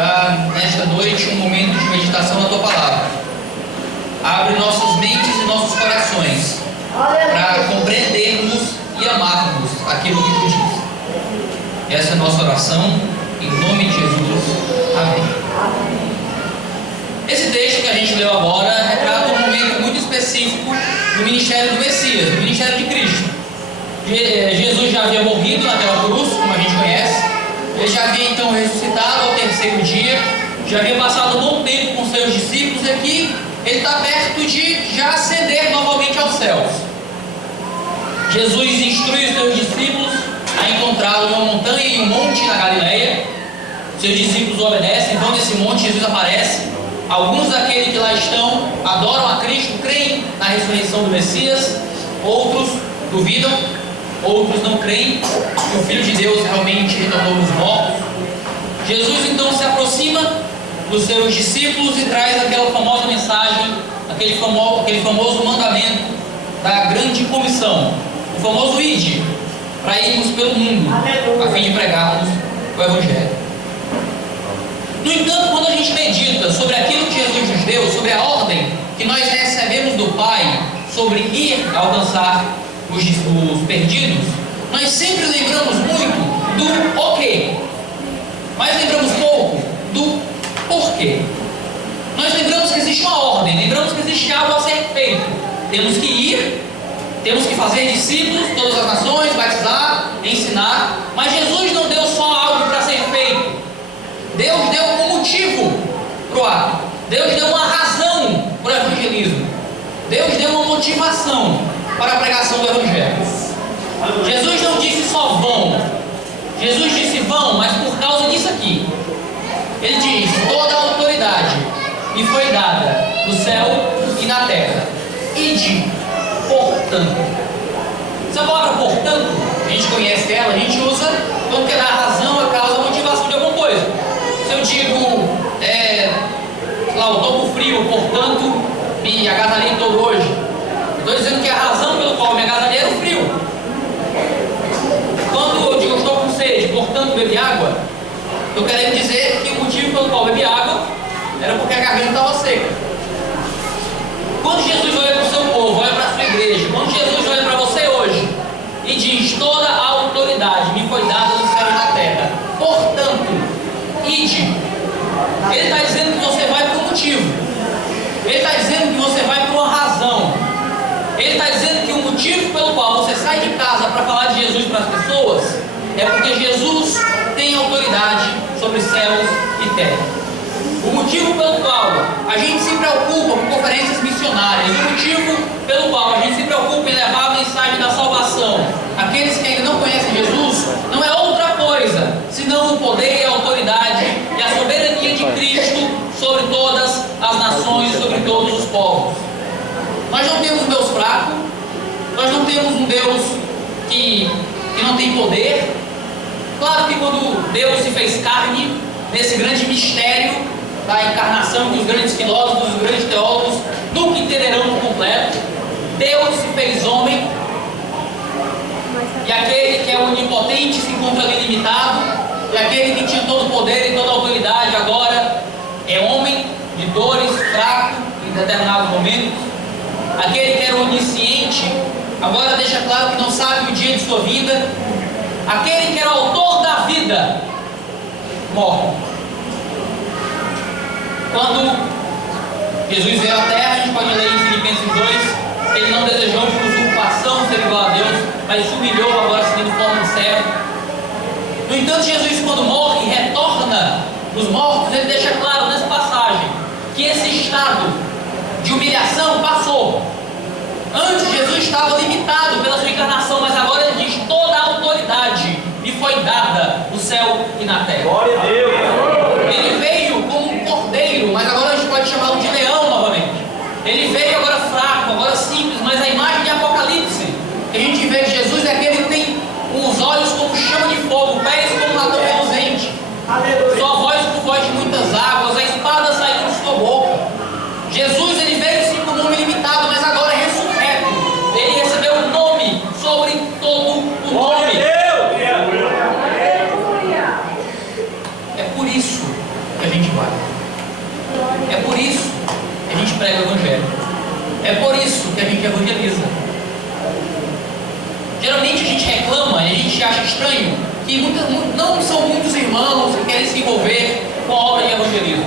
dedicar nesta noite um momento de meditação na Tua Palavra. Abre nossas mentes e nossos corações para compreendermos e amarmos aquilo que Tu diz. Essa é a nossa oração, em nome de Jesus. Amém. Esse texto que a gente leu agora retrata um momento muito específico do ministério do Messias, do ministério de Cristo. Jesus já havia morrido naquela cruz, como a gente conhece. Ele já havia então ressuscitado ao terceiro dia, já havia passado um bom tempo com seus discípulos, e aqui ele está perto de já ascender novamente aos céus. Jesus instrui os seus discípulos a encontrá-lo em uma montanha, em um monte na Galileia. Seus discípulos o obedecem, vão nesse monte, Jesus aparece. Alguns daqueles que lá estão adoram a Cristo, creem na ressurreição do Messias, outros duvidam, outros não creem que o Filho de Deus realmente retornou dos mortos. Jesus então se aproxima dos seus discípulos e traz aquela famosa mensagem, aquele famoso mandamento da grande comissão, o famoso ide, para irmos pelo mundo, a fim de pregarmos o Evangelho. No entanto, quando a gente medita sobre aquilo que Jesus nos deu, sobre a ordem que nós recebemos do Pai, sobre ir alcançar os perdidos, nós sempre lembramos muito do o quê, mas lembramos pouco do porquê. Nós lembramos que existe uma ordem, lembramos que existe algo a ser feito. Temos que ir, temos que fazer discípulos, todas as nações, batizar, ensinar, mas Jesus não deu só algo para ser feito. Deus deu um motivo para o ato. Deus deu uma razão para o evangelismo. Deus deu uma motivação para a pregação do Evangelho. Jesus não disse só vão. Jesus disse vão, mas por causa disso aqui. Ele diz: toda a autoridade me foi dada no céu e na terra. Ide, portanto. Essa palavra portanto, a gente conhece ela, a gente usa quando quer dar razão, a causa, a motivação de alguma coisa. Se eu digo, eu estou com frio, portanto, me agasalhei todo hoje. Estou dizendo que a razão pelo qual me agasalhei era o frio. Quando eu digo estou com sede, portanto bebi água, estou querendo dizer que o motivo pelo qual bebi água era porque a garganta estava seca. Quando Jesus olha para o seu povo, olha para a sua igreja, quando Jesus olha para você hoje e diz: toda a autoridade me foi dada no céu e na terra, portanto, ide. Ele está dizendo que você vai por um motivo. Ele está dizendo que você vai por uma razão. Ele está dizendo que o motivo pelo qual você sai de casa para falar de Jesus para as pessoas é porque Jesus tem autoridade sobre céus e terra. O motivo pelo qual a gente se preocupa com conferências missionárias, o motivo pelo qual a gente se preocupa em levar a mensagem da salvação àqueles que ainda não conhecem Jesus, não é outra coisa senão o poder e a autoridade e a soberania de Cristo sobre todas as nações, sobre todos os povos. Nós não temos um Deus fraco, nós não temos um Deus que não tem poder. Claro que quando Deus se fez carne, nesse grande mistério da encarnação, que os grandes filósofos, os grandes teólogos nunca entenderão por completo, Deus se fez homem, e aquele que é onipotente se encontra ali limitado, e aquele que tinha todo o poder e toda a autoridade agora é homem, de dores, fraco em determinados momentos. Aquele que era onisciente agora deixa claro que não sabe o dia de sua vida. Aquele que era autor da vida morre. Quando Jesus veio à terra, a gente pode ler em Filipenses 2, ele não desejou por usurpação ser igual a Deus, mas se humilhou, agora seguindo forma de servo. No entanto, Jesus, quando morre e retorna dos mortos, ele deixa claro nessa passagem que esse estado de humilhação passou. Antes Jesus estava limitado pela sua encarnação, mas agora ele diz: toda a autoridade me foi dada no céu e na terra. Glória a Deus. Ele veio como um cordeiro, mas agora a gente pode chamá-lo de leão novamente. Ele veio agora fraco, agora simples, mas a imagem de Apocalipse que a gente vê de Jesus é aquele que tem os olhos como chama de fogo, pés como latão reluzente, sua voz como voz de muitas águas, a espada saindo de sua boca. Jesus, ele veio sim como homem limitado, mas agora ressurreto. Ele recebeu o nome sobre todo Pai. É por isso que a gente prega o Evangelho. É por isso que a gente evangeliza. Geralmente a gente reclama e a gente acha estranho que não são muitos irmãos que querem se envolver com a obra de evangelismo.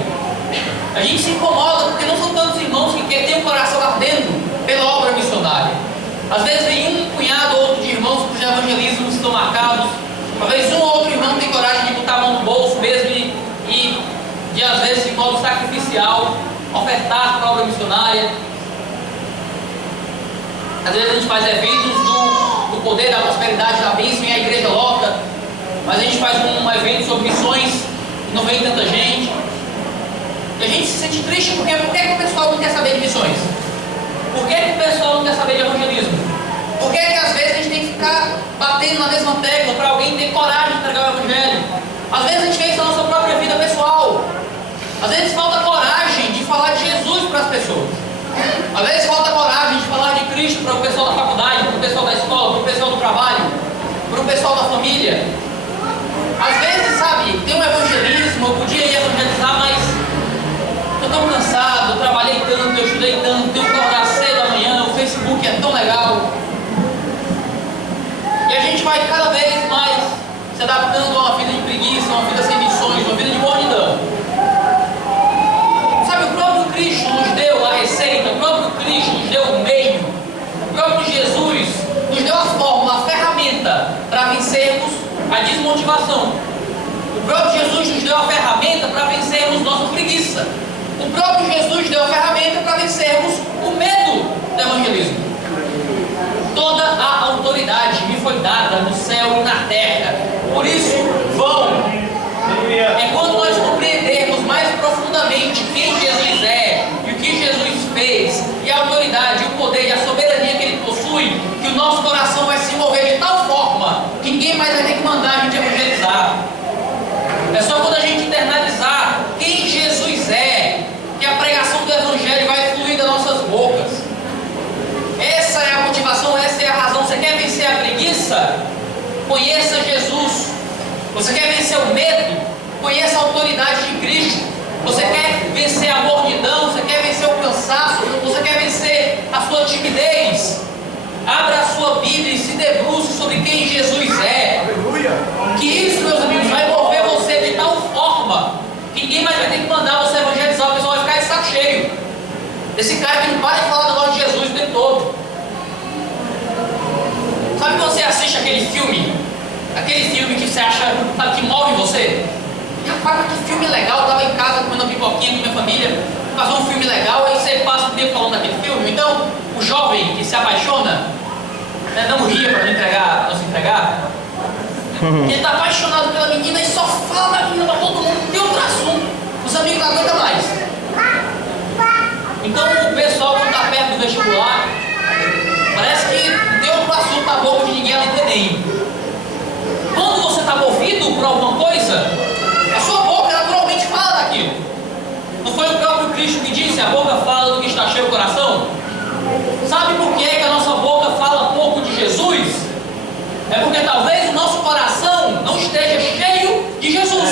A gente se incomoda porque não são tantos irmãos que têm o coração ardendo pela obra missionária. Às vezes vem um punhado ou outro de irmãos que já evangelismo estão marcados. Às vezes um ou outro irmão tem coragem de botar a mão no bolso mesmo e às vezes de modo sacrificial ofertar para a obra missionária. Às vezes a gente faz eventos do poder, da prosperidade, da bênção e a igreja lota. Mas a gente faz um evento sobre missões e não vem tanta gente. E a gente se sente triste porque por que o pessoal não quer saber de missões? Por que o pessoal não quer saber de evangelismo? Por que às vezes a gente tem que ficar batendo na mesma tecla para alguém ter coragem de entregar o evangelho? Às vezes a gente vê isso na nossa própria vida pessoal. Às vezes falta coragem de falar de Jesus para as pessoas. Às vezes falta coragem de falar de Cristo para o pessoal da faculdade, para o pessoal da escola, para o pessoal do trabalho, para o pessoal da família. Às vezes, sabe, tem um evangelismo, eu podia ir evangelizar, mas eu estou cansado, eu trabalhei tanto, eu estudei tanto, tenho que acordar cedo amanhã, o Facebook é tão legal. E a gente vai cada vez mais se adaptando a uma vida de preguiça, uma vida sem missões, uma vida de mornidão. Sabe, o próprio Cristo nos deu a receita, o próprio Cristo nos deu o meio, o próprio Jesus nos deu a fórmula, a ferramenta para vencermos a desmotivação. O próprio Jesus nos deu a ferramenta para vencermos nossa preguiça. O próprio Jesus deu a ferramenta para vencermos o medo do evangelismo. Toda a autoridade me foi dada no céu e na terra. Por isso, vão. É quando nós compreendermos mais profundamente quem Jesus é e o que Jesus fez, e a autoridade, o poder e a soberania que Ele possui, que o nosso coração vai se envolver de tal forma que ninguém mais vai ter que mandar a gente evangelizar. É só quando a gente internalizar quem Jesus é, que a pregação do Evangelho vai fluir das nossas bocas. Essa é a motivação, essa é a razão. Você quer vencer a preguiça? Conheça Jesus. Você quer vencer o medo? Conheça a autoridade de Cristo. Você quer vencer a mornidão? Você quer vencer o cansaço? Você quer vencer a sua timidez? Abra a sua Bíblia e se debruce sobre quem Jesus é. Aleluia. Que isso, meus amigos, vai mover você de tal forma que ninguém mais vai ter que mandar você evangelizar. O pessoal vai ficar de saco cheio desse cara que não para de falar do nome de Jesus o tempo todo. Sabe quando você assiste aquele filme que você acha, sabe, que move você? Rapaz, que filme legal, eu estava em casa comendo pipoquinha com minha família, passou um filme legal, aí você passa o tempo falando daquele filme. Então, o jovem que se apaixona, né, não ria para não se entregar, ele está apaixonado pela menina e só fala da menina para todo mundo, tem outro assunto, os amigos não aguentam mais. Então, o pessoal quando está perto do vestibular, parece que não tem outro assunto na boca de ninguém além do Enem. Quando você está movido por alguma coisa, a sua boca naturalmente fala daquilo. Não foi o próprio Cristo que disse: a boca fala do que está cheio o coração? Sabe por que a nossa boca fala pouco de Jesus? É porque talvez o nosso coração não esteja cheio de Jesus.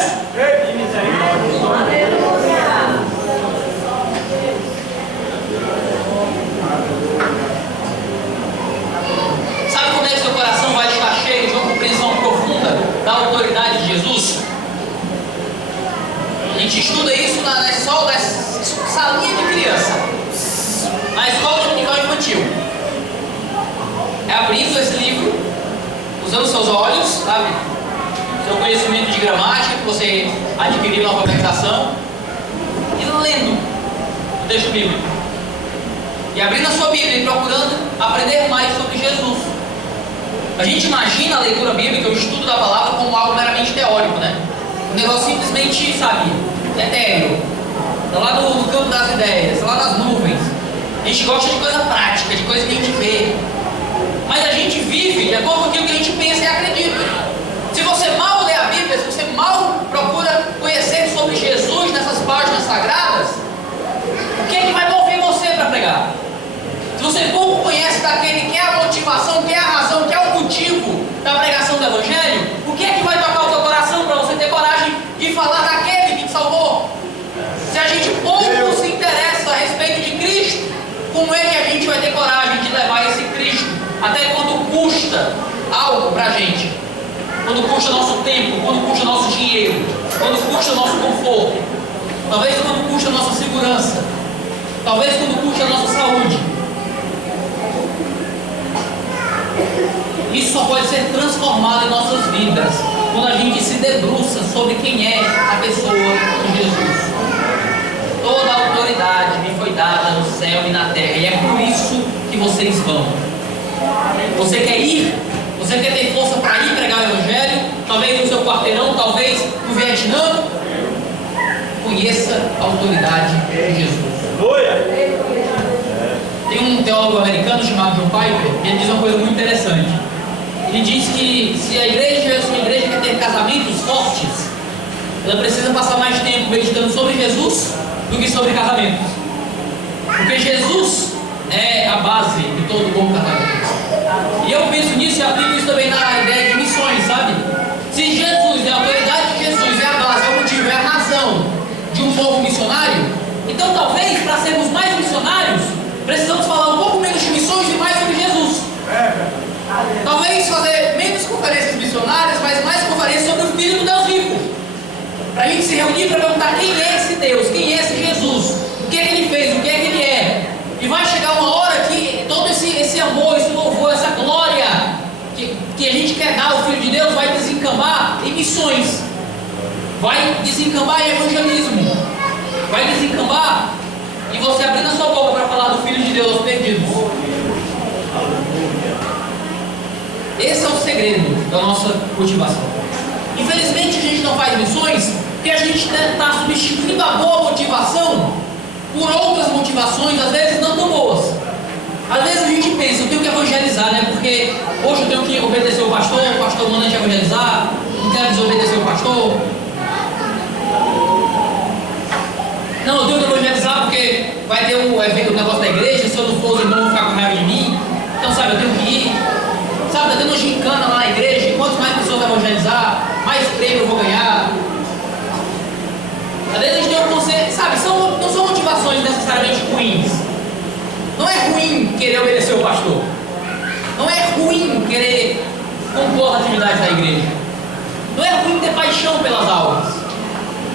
Sabe quando é que seu coração vai estar cheio de uma compreensão profunda da autoridade de Jesus? A gente estuda isso na escola, salinha de criança, na escola dominical infantil. É abrindo esse livro, usando seus olhos, sabe? Seu conhecimento de gramática que você adquiriu na alfabetização, e lendo o texto bíblico. E abrindo a sua Bíblia e procurando aprender mais sobre Jesus. A gente imagina a leitura bíblica, o estudo da palavra, como algo meramente teórico, né? Um negócio simplesmente, sabe, etéreo. Tá lá no campo das ideias, tá lá nas nuvens. A gente gosta de coisa prática, de coisa que a gente vê. Mas a gente vive de acordo com aquilo que a gente pensa e acredita. Se você mal lê a Bíblia, se você mal procura conhecer sobre Jesus nessas páginas sagradas, o que é que vai mover você para pregar? Se você pouco conhece daquele que é a motivação, que é a razão, que é o motivo da pregação do Evangelho, o que é que vai tocar o teu coração para você ter coragem de falar daquele que te salvou? quando custa nosso tempo, quando custa nosso dinheiro, quando custa nosso conforto, talvez quando custa nossa segurança, talvez quando custa nossa saúde. Isso só pode ser transformado em nossas vidas quando a gente se debruça sobre quem é a pessoa de Jesus. Toda a autoridade me foi dada no céu e na terra, e é por isso que vocês vão. Você quer ir? Você quer ter força para ir pregar o Evangelho? Talvez no seu quarteirão, talvez no Vietnã. Conheça a autoridade de Jesus. Tem um teólogo americano chamado John Piper, e ele diz uma coisa muito interessante. Ele diz que se a igreja quer ter casamentos fortes, ela precisa passar mais tempo meditando sobre Jesus do que sobre casamentos. Porque Jesus é a base de todo bom casamento. E eu penso nisso e aplico isso também na ideia de missões, sabe? Se Jesus, a autoridade de Jesus é a base, é o motivo, é a razão de um povo missionário, então talvez para sermos mais missionários, precisamos falar um pouco menos de missões e mais sobre Jesus. Talvez fazer menos conferências missionárias, mas mais conferências sobre o Filho do Deus vivo. Para a gente se reunir para perguntar quem é esse Deus, quem é esse Jesus, o que é que ele fez, o que é que ele é. E vai chegar uma hora que todo esse amor, esse louvor, essa glória que a gente quer dar ao Filho de Deus vai desencambar em missões, vai desencambar em evangelismo, vai desencambar em você abrindo a sua boca para falar do Filho de Deus aos perdidos. Esse é o segredo da nossa motivação. Infelizmente a gente não faz missões porque a gente está substituindo a boa motivação por outras motivações, às vezes não tão boas. Às vezes a gente pensa, eu tenho que evangelizar, né? Porque hoje eu tenho que obedecer o pastor manda a gente evangelizar, não quero desobedecer o pastor. Não, eu tenho que evangelizar porque vai ter um negócio da igreja, se eu não for, os irmãos vão ficar com raiva de mim. Então, sabe, eu tenho que ir. Sabe, está tendo gincana lá na igreja, e quanto mais pessoas evangelizar, mais prêmio eu vou ganhar. Às vezes a gente tem um conceito, sabe, não são motivações necessariamente ruins. Não é ruim querer obedecer o pastor. Não é ruim querer compor as atividades da igreja. Não é ruim ter paixão pelas aulas.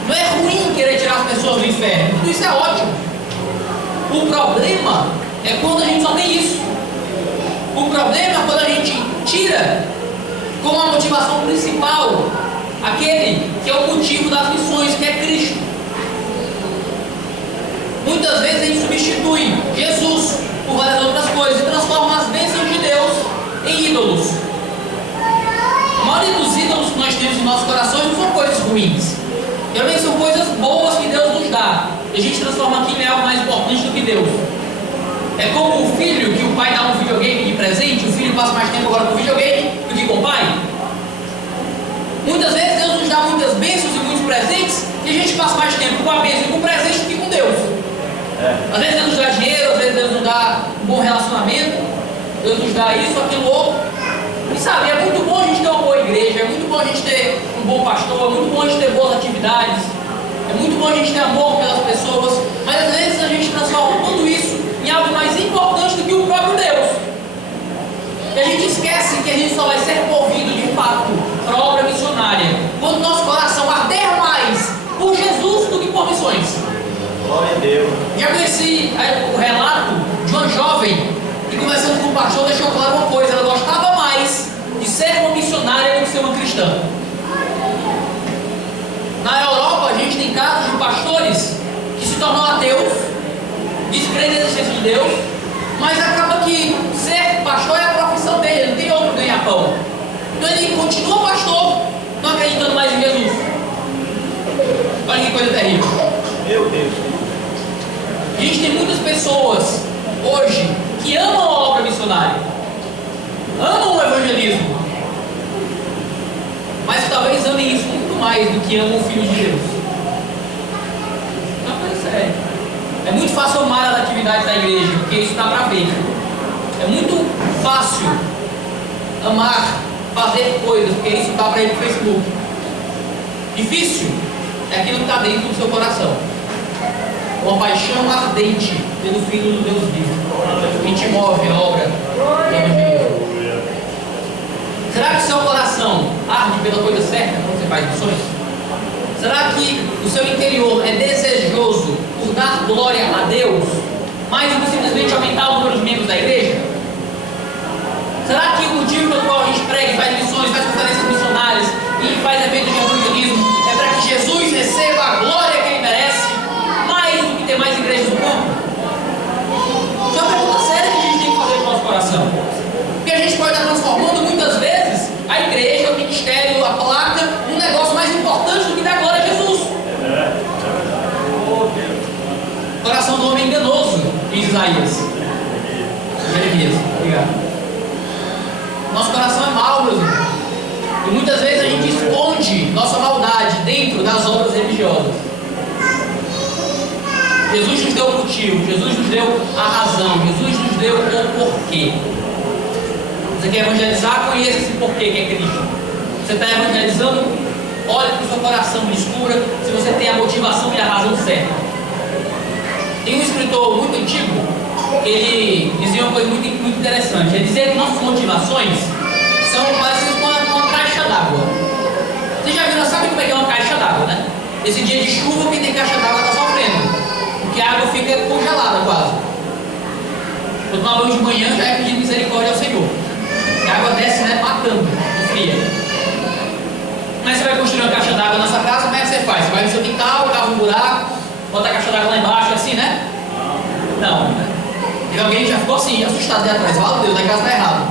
Não é ruim querer tirar as pessoas do inferno. Tudo isso é ótimo. O problema é quando a gente só tem isso. O problema é quando a gente tira como a motivação principal aquele que é o motivo das missões, que é Cristo. Muitas vezes a gente substitui Jesus por várias outras coisas e transforma as bênçãos de Deus em ídolos. A maioria dos ídolos que nós temos em nossos corações não são coisas ruins. Geralmente são coisas boas que Deus nos dá. E a gente transforma aquilo em algo mais importante do que Deus. É como o filho, que o pai dá um videogame de presente, o filho passa mais tempo agora com o videogame do que com o pai. Muitas vezes Deus nos dá muitas bênçãos e muitos presentes, e a gente passa mais tempo com a bênção e com o presente do que com Deus. Às vezes Deus nos dá dinheiro, às vezes Deus nos dá um bom relacionamento, Deus nos dá isso, aquilo, outro. E sabe, é muito bom a gente ter uma boa igreja, é muito bom a gente ter um bom pastor, é muito bom a gente ter boas atividades, é muito bom a gente ter amor pelas pessoas, mas às vezes a gente transforma tudo isso em algo mais importante do que o próprio Deus. E a gente esquece que a gente só vai ser movido de fato para a obra missionária quando nosso coração arder mais por Jesus do que por missões. Glória a Deus. Já conheci o relato de uma jovem que, conversando com o pastor, deixou claro uma coisa: ela gostava mais de ser uma missionária do que ser uma cristã. Na Europa, a gente tem casos de pastores que se tornam ateus, descreem a existência de Deus, mas acaba que ser pastor é a profissão dele, ele não tem outro ganha-pão. Então ele continua pastor, não acreditando mais em Jesus. Olha que coisa terrível. Meu Deus. A gente tem muitas pessoas hoje que amam a obra missionária, amam o evangelismo, mas talvez amem isso muito mais do que amam o Filho de Deus. Não, mas é sério. É muito fácil amar as atividades da igreja, porque isso dá para ver. É muito fácil amar, fazer coisas, porque isso dá para ir no Facebook. Difícil é aquilo que está dentro do seu coração. Uma paixão ardente pelo Filho do Deus vivo, que te move a obra do evangelismo. Será que o seu coração arde pela coisa certa quando você faz missões? Será que o seu interior é desejoso por dar glória a Deus, mais do que simplesmente aumentar o número de membros da igreja? Será que o motivo pelo qual a gente prega, faz missões, faz conferências missionárias e faz eventos de evangelismo é para que Jesus receba a glória que ele merece, mais do que ter mais igrejas no campo? Isso é uma pergunta séria que a gente tem que fazer no nosso coração. Porque a gente pode estar transformando muitas vezes a igreja, o ministério, a placa, num negócio mais importante do que dar glória a Jesus. O coração do homem enganoso, diz Isaías. Jeremias, obrigado. Nosso coração é mau, meus irmãos. E muitas vezes a gente esconde nossa maldade dentro das obras religiosas. Jesus nos deu o motivo, Jesus nos deu a razão, Jesus nos deu o porquê. Você quer evangelizar? Conheça esse porquê que é Cristo. Você está evangelizando? Olhe para o seu coração, escura se você tem a motivação e a razão certa. Tem um escritor muito antigo, ele dizia uma coisa muito interessante. Ele dizia que nossas motivações são parecidas com uma caixa d'água. Vocês já viram, sabe como é que é uma caixa d'água, né? Esse dia de chuva, quem tem caixa d'água está sofrendo, porque a água fica congelada quase. Quando tomar banho de manhã já é pedir misericórdia ao Senhor. A água desce, né, matando, fria. Mas você vai construir uma caixa d'água na sua casa, como é que você faz? Você vai no seu quintal, cava um buraco, bota a caixa d'água lá embaixo, assim, né? Não, né? E alguém já ficou assim, assustado ali atrás. Fala, Deus, a casa está errada.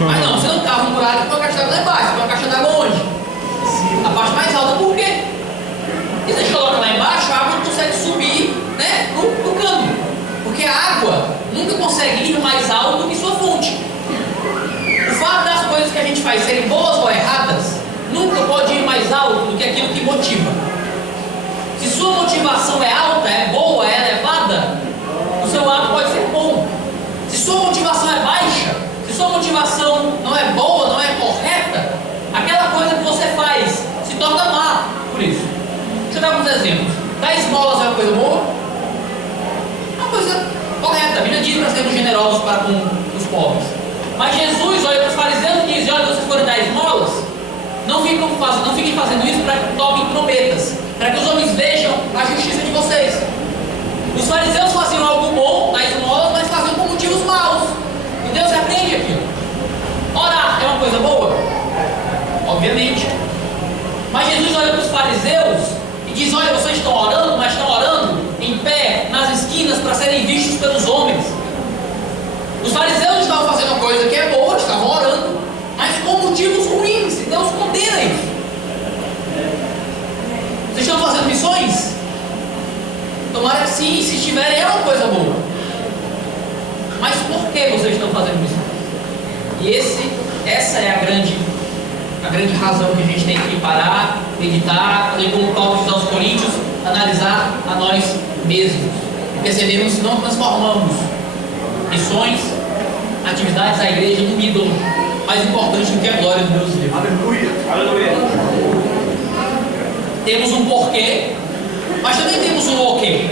Mas não, você não cava um buraco e põe a caixa d'água lá embaixo. Você põe a caixa d'água onde? A parte mais alta, por quê? E você coloca lá embaixo, a água não consegue subir, né, pro cano. Porque a água nunca consegue ir mais alto do que sua fonte. O fato das coisas que a gente faz serem boas ou erradas nunca pode ir mais alto do que aquilo que motiva. Se sua motivação é alta, é boa, é elevada, o seu ato pode ser bom. Se sua motivação é baixa, se sua motivação não é boa, não é correta, aquela coisa que você faz se torna má por isso. Deixa eu dar alguns exemplos. Dar esmolas é uma coisa boa? É uma coisa correta. A Bíblia diz para sermos generosos para com os pobres. Mas Jesus olha para os fariseus e diz: olha, vocês forem dar esmolas, não fiquem fazendo isso para que toquem trombetas, para que os homens vejam a justiça de vocês. Os fariseus faziam algo bom nas esmolas, mas faziam por motivos maus. E Deus repreende aquilo. Orar é uma coisa boa? Obviamente. Mas Jesus olha para os fariseus e diz: olha, vocês estão orando, mas estão orando em pé, nas esquinas, para serem vistos pelos homens. Os fariseus estavam fazendo uma coisa que é boa, estavam orando, mas com motivos ruins, e Deus condena isso. Vocês estão fazendo missões? Tomara que sim, se estiverem é uma coisa boa. Mas por que vocês estão fazendo missões? E essa é a grande razão que a gente tem que parar, meditar, fazer como Paulo diz aos Coríntios, analisar a nós mesmos. Percebemos que não transformamos missões, atividades da igreja num ídolo mais importante do que a glória de Deus. Aleluia, aleluia. Temos um porquê, mas também temos um o quê.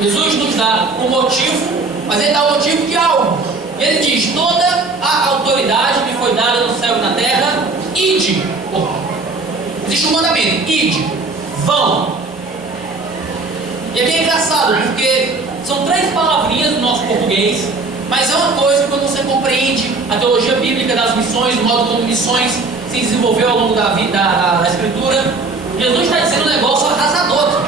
Jesus nos dá um motivo, mas ele dá o motivo de algo. Ele diz: toda a autoridade me foi dada no céu e na terra, ide. Existe um mandamento: ide, vão. E aqui é engraçado, porque são 3 palavrinhas no nosso português, mas é uma coisa que quando você compreende a teologia bíblica das missões, o modo como missões se desenvolveu ao longo da vida, da Escritura, Jesus está dizendo um negócio arrasador.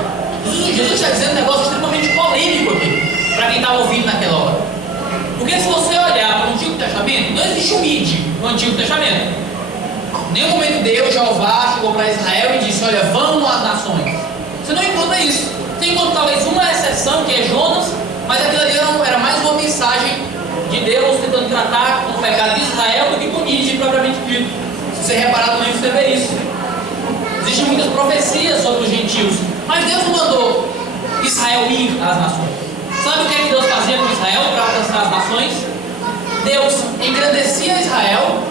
Jesus está dizendo um negócio extremamente polêmico aqui, para quem estava ouvindo naquela hora. Porque se você olhar para o Antigo Testamento, não existe um ide no Antigo Testamento. Em nenhum momento Deus, Jeová, chegou para Israel e disse: olha, vão às nações. Você não encontra isso. Você encontra talvez uma exceção, que é Jonas, mas aquilo ali era mais uma mensagem de Deus tentando tratar com o pecado de Israel do que com Nínive propriamente dito. Se você reparar no livro, você vê isso. Existem muitas profecias sobre os gentios, mas Deus não mandou Israel ir às nações. Sabe o que é que Deus fazia com Israel para alcançar as nações? Deus engrandecia Israel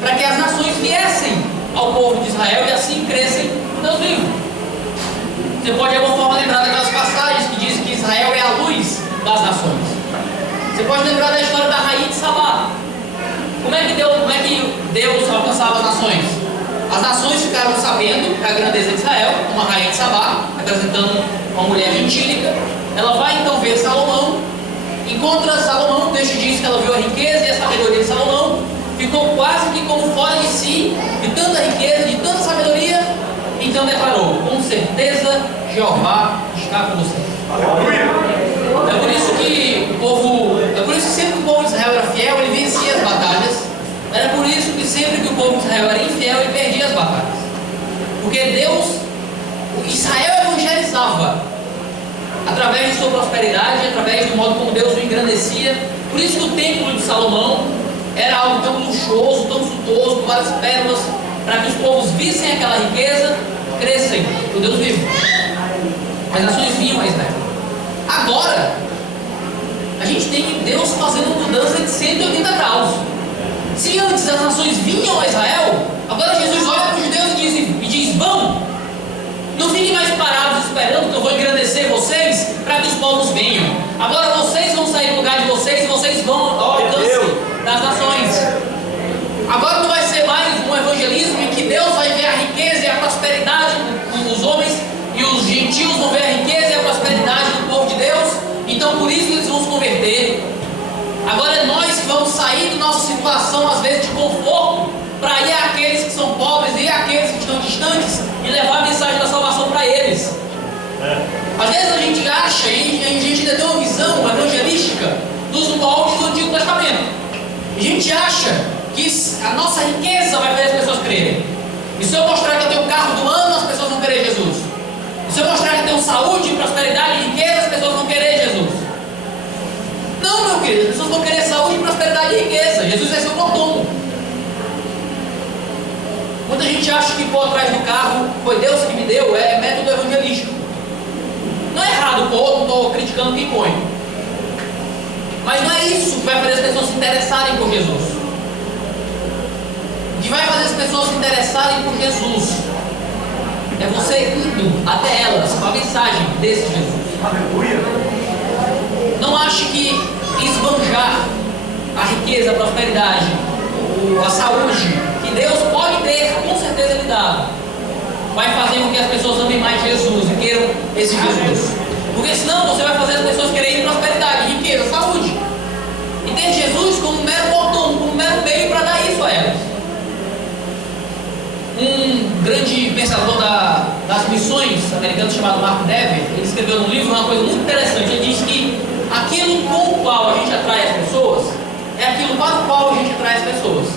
para que as nações viessem ao povo de Israel e assim crescem no Deus vivo. Você pode de alguma forma lembrar daquelas passagens que dizem que Israel é a luz das nações. Você pode lembrar da história da rainha de Sabá. Como é que Deus alcançava as nações? As nações ficaram sabendo da grandeza de Israel, uma rainha de Sabá, representando uma mulher gentílica. Ela vai então ver Salomão, encontra Salomão, o texto diz que ela viu a riqueza e a sabedoria de Salomão, ficou quase que como fora de si, de tanta riqueza, de tanta sabedoria, então declarou: com certeza Jeová está com você. Aleluia. É por isso que sempre que o povo de Israel era fiel, ele vencia as batalhas. Era por isso que sempre que o povo de Israel era infiel, ele perdia as batalhas. Porque Israel evangelizava através de sua prosperidade, através do modo como Deus o engrandecia. Por isso que o templo de Salomão era algo tão luxuoso, tão suntuoso, com várias pérolas, para que os povos vissem aquela riqueza, crescem, o Deus vivo. As nações vinham a Israel. Agora, a gente tem Deus fazendo mudança de 180 graus. Se antes as nações vinham a Israel, agora Jesus olha para os judeus e diz: vão, não fiquem mais parados esperando que eu vou engrandecer vocês para que os povos venham. Agora vocês vão sair do lugar de vocês e vocês vão ao alcance das nações. Agora não vai ser mais um evangelismo em que Deus vai ver a riqueza e a prosperidade dos homens e os gentios vão ver a riqueza e a prosperidade do povo de Deus, então por isso eles vão se converter. Agora é nós que vamos sair da nossa situação, às vezes de conforto, para ir àqueles que são pobres e àqueles que estão distantes e levar a mensagem da salvação para eles. Às vezes a gente acha, e a gente ainda tem uma visão evangelística dos moldes do Antigo Testamento. A gente acha que a nossa riqueza vai fazer as pessoas crerem. E se eu mostrar que eu tenho o carro do ano, as pessoas vão querer Jesus. E se eu mostrar que eu tenho saúde, prosperidade e riqueza, as pessoas vão querer Jesus. Não, meu querido, as pessoas vão querer saúde, prosperidade e riqueza. Jesus vai ser o mordomo. Muita gente acha que pôr atrás do carro foi Deus que me deu, é método evangelístico. Não é errado pôr, não estou criticando quem põe. Mas não é isso que vai fazer as pessoas se interessarem por Jesus. O que vai fazer as pessoas se interessarem por Jesus é você indo até elas com a mensagem desse Jesus. Aleluia. Não ache que esbanjar a riqueza, a prosperidade, a saúde que Deus pode ter, com certeza Ele dá, vai fazer com que as pessoas amem mais Jesus e queiram esse Jesus. Porque senão você vai fazer as pessoas quererem prosperidade, riqueza, saúde, e ter Jesus como um mero mordomo, como um mero meio para dar isso a elas. Um grande pensador das missões americano chamado Mark Dever, ele escreveu no livro uma coisa muito interessante. Ele diz que aquilo com o qual a gente atrai as pessoas é aquilo para o qual a gente atrai as pessoas.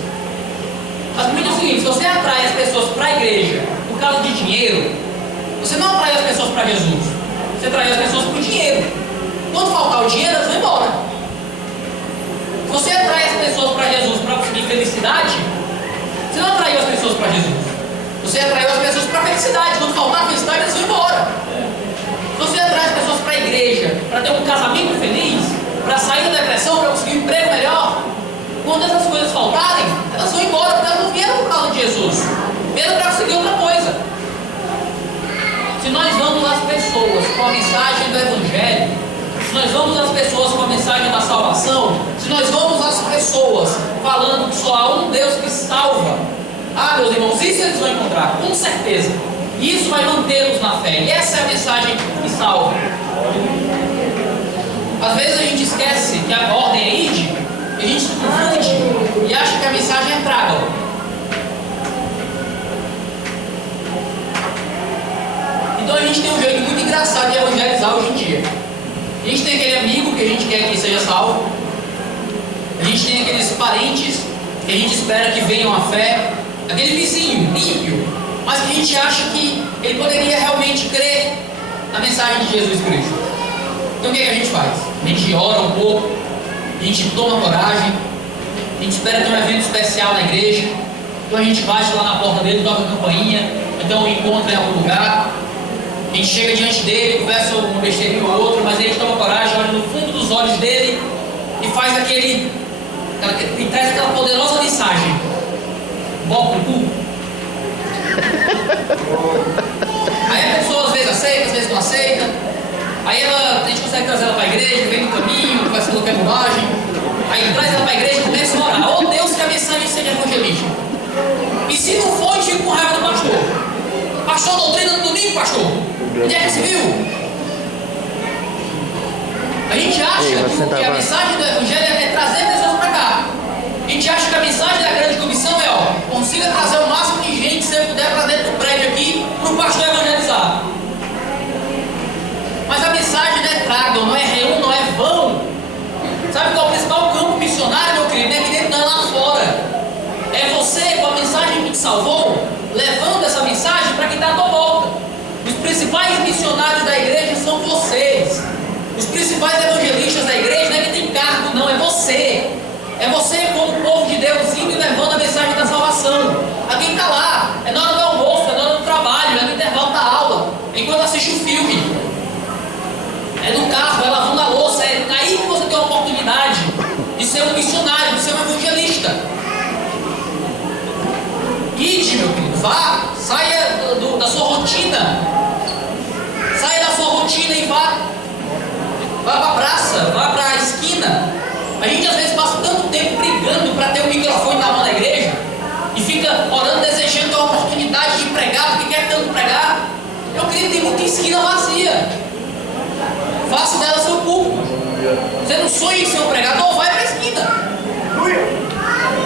Basicamente é o seguinte: se você atrai as pessoas para a igreja por causa de dinheiro, você não atrai as pessoas para Jesus, você atrai as pessoas por dinheiro. Quando faltar o dinheiro, elas vão embora. Se você atrai as pessoas para Jesus para conseguir felicidade, você não atraiu as pessoas para Jesus, você atraiu as pessoas para a felicidade. Quando faltar a felicidade, elas vão embora. Se você atrai as pessoas para a igreja para ter um casamento feliz, para sair da depressão, para conseguir um emprego melhor, quando essas coisas faltarem, elas vão embora, porque elas não vieram por causa de Jesus, vieram para conseguir outra coisa. Se nós vamos às pessoas com a mensagem do Evangelho, se nós vamos às pessoas com a mensagem da salvação, se nós vamos às pessoas falando que só há um Deus que salva, meus irmãos, isso eles vão encontrar, com certeza. E isso vai mantê-los na fé. E essa é a mensagem que salva. Às vezes a gente esquece que a ordem é ide, e a gente se confunde e acha que a mensagem é traga. Então a gente tem um jeito muito engraçado de evangelizar hoje em dia. A gente tem aquele amigo que a gente quer que seja salvo. A gente tem aqueles parentes que a gente espera que venham à fé. Aquele vizinho ímpio, mas que a gente acha que ele poderia realmente crer na mensagem de Jesus Cristo. Então o que é que a gente faz? A gente ora um pouco, a gente toma coragem, a gente espera ter um evento especial na igreja, então a gente bate lá na porta dele, toca a campainha, então encontra em algum lugar, a gente chega diante dele, conversa um besteirinho ou outro, mas a gente toma coragem, olha no fundo dos olhos dele e faz e traz aquela poderosa mensagem: bota no cu. Aí a pessoa às vezes aceita, às vezes não aceita. Aí a gente consegue trazer ela para a igreja, vem no caminho, vai sendo que é bobagem. Aí traz ela para a igreja e começa a orar: ô Deus que a mensagem seja evangelística. E se não for, a gente fica com raiva do pastor. Pastor, doutrina no domingo, pastor. Onde é que se viu? A gente acha que a mensagem do evangelho é trazer pessoas para cá. A gente acha que a mensagem da grande comissão é, consiga trazer o máximo de gente que você puder para dentro do prédio aqui, para o pastor evangelizar. Mas a mensagem não é tragam, não é reúno, não é vão. Sabe qual é o principal campo missionário, meu querido? Não é aqui dentro, não é lá fora. É você, com a mensagem que te salvou, levando essa mensagem para quem está à tua volta. Os principais missionários da igreja são vocês. Os principais evangelistas da igreja não é quem tem cargo, não, é você. É você, como povo de Deus, indo e levando a mensagem da salvação. A quem está lá, é na hora do almoço, é na hora do trabalho, é no intervalo da aula, é enquanto assiste o filme, é no carro, é lavando a louça, é aí que você tem a oportunidade de ser um missionário, de ser um evangelista. Ide, meu querido, vá, saia da sua rotina, saia da sua rotina e vá para a praça, vá para a esquina. A gente às vezes passa tanto tempo brigando para ter um microfone na mão da igreja e fica orando, desejando a oportunidade de pregar, porque quer tanto pregar. Meu querido, tem muita esquina vazia. Faça dela seu público. Você não sonha em ser um pregador, vai para a esquina.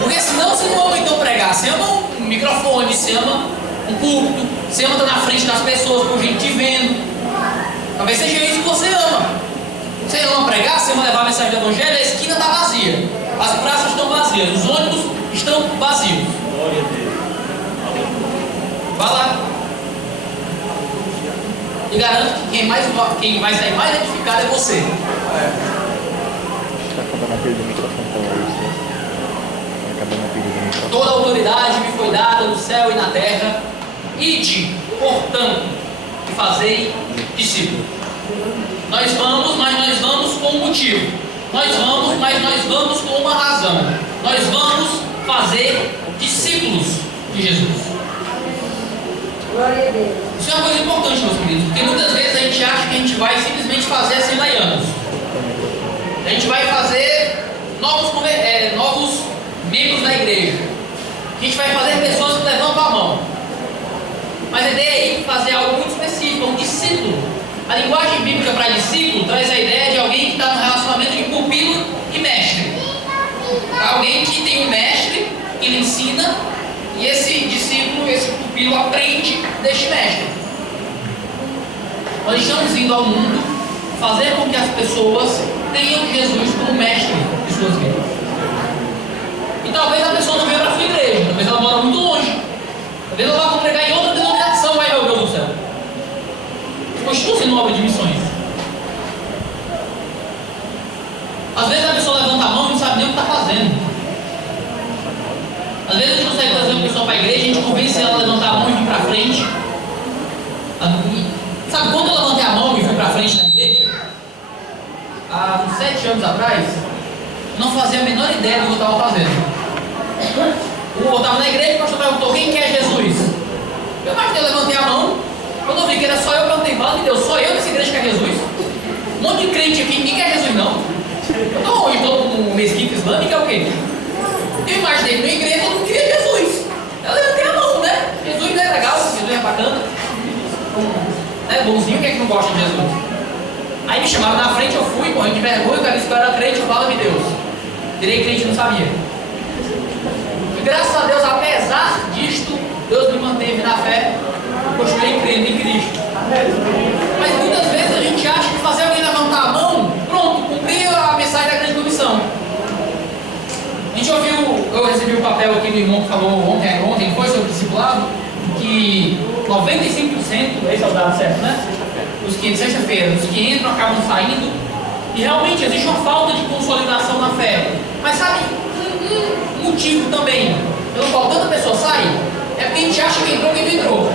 Porque senão você não ama então pregar. Você ama um microfone, você ama um púlpito, você ama estar na frente das pessoas com gente te vendo. Talvez seja isso que você ama. Você ama pregar, você ama levar a mensagem do evangelho, a esquina está vazia. As praças estão vazias, os ônibus estão vazios. Glória a Deus. Vá lá. E garanto que quem vai sair mais edificado é você. Está acabando a perda do microfone para isso. Está acabando a perda do microfone. Toda a autoridade me foi dada no céu e na terra. Ide, portanto, e fazei discípulos. Nós vamos, mas nós vamos com um motivo. Nós vamos, mas nós vamos com uma razão. Nós vamos fazer discípulos de Jesus. Glória a Deus. Isso é uma coisa importante, meus queridos, porque muitas vezes a gente acha que a gente vai simplesmente fazer assembleianos. A gente vai fazer novos membros da igreja. A gente vai fazer pessoas que levantam a mão. Mas a ideia é fazer algo muito específico, um discípulo. A linguagem bíblica para discípulo traz a ideia de alguém que está no relacionamento de pupilo e mestre. Alguém que tem um mestre que lhe ensina e esse discípulo, esse pupilo aprende deste mestre. Nós estamos indo ao mundo fazer com que as pessoas tenham Jesus como mestre de suas vidas. E talvez a pessoa não venha para a sua igreja, talvez ela mora muito longe, talvez ela vá congregar em outra denominação, ai meu Deus do céu. Continua sendo uma obra de missões. Às vezes a pessoa levanta a mão e não sabe nem o que está fazendo. Às vezes a gente consegue trazer uma pessoa para a igreja, a gente convence ela a levantar a mão e vir para frente. Sabe quando eu levantei a mão e fui para frente na igreja? Há uns 7 anos atrás, não fazia a menor ideia do que eu estava fazendo. Eu estava na igreja e o pastor perguntou: quem quer Jesus? Eu levantei a mão. Quando eu vi que era só eu, eu perguntei: fala de Deus, só eu nessa igreja que quer Jesus? Um monte de crente aqui, ninguém quer Jesus não. Eu estou onde? Estou no mesquita islâmica, é o quê? Eu imaginei que na igreja todo mundo queria Jesus. Eu levantei a mão, né? Jesus não é legal, Jesus é bacana. Né? Bonzinho, quem é que não gosta de Jesus? Aí me chamaram na frente, eu fui, correndo de vergonha, o cara disse que eu era crente, eu falo de Deus. Virei crente, não sabia. E graças a Deus, apesar disto, Deus me manteve na fé. Continuei crendo em Cristo. Mas muitas vezes a gente acha que fazer alguém levantar a mão, pronto, cumprir a mensagem da grande comissão. A gente ouviu, eu recebi o papel aqui do irmão que falou ontem foi sobre o discipulado, que 95%, esse é o dado certo, né? Os que de sexta-feira, os que entram acabam saindo, e realmente existe uma falta de consolidação na fé. Mas sabe, um motivo também pelo qual tanta pessoa sai, é porque a gente acha que entrou quem não entrou.